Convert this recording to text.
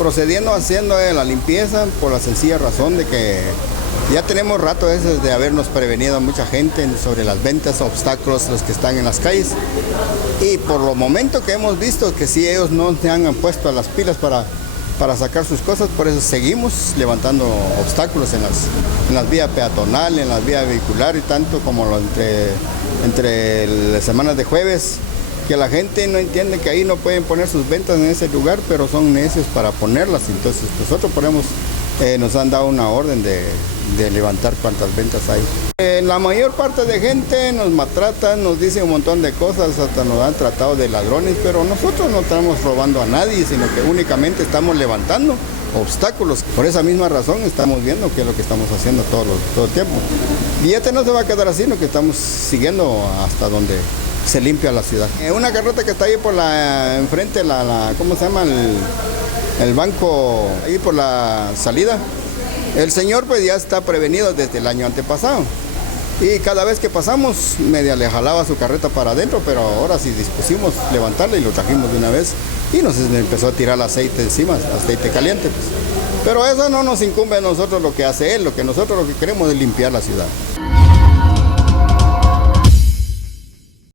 procediendo haciendo la limpieza por la sencilla razón de que ya tenemos rato eso de habernos prevenido a mucha gente sobre las ventas, obstáculos, los que están en las calles. Y por lo momento que hemos visto que si ellos no se han puesto a las pilas para sacar sus cosas, por eso seguimos levantando obstáculos en las vías peatonales, en las vías vehiculares, y tanto como entre las semanas de jueves, que la gente no entiende que ahí no pueden poner sus ventas en ese lugar, pero son necios para ponerlas. Entonces nosotros nos han dado una orden de levantar cuantas ventas hay. La mayor parte de gente nos maltratan, nos dicen un montón de cosas, hasta nos han tratado de ladrones, pero nosotros no estamos robando a nadie, sino que únicamente estamos levantando obstáculos. Por esa misma razón estamos viendo qué es lo que estamos haciendo todo el tiempo. Y este no se va a quedar así, sino que estamos siguiendo hasta donde se limpia la ciudad. Una carreta que está ahí por enfrente, ¿cómo se llama? El banco, ahí por la salida. El señor pues ya está prevenido desde el año antepasado. Y cada vez que pasamos, media le jalaba su carreta para adentro, pero ahora sí dispusimos levantarla y lo trajimos de una vez. Y nos empezó a tirar el aceite encima, aceite caliente, pues. Pero eso no nos incumbe a nosotros lo que hace él, nosotros lo que queremos es limpiar la ciudad.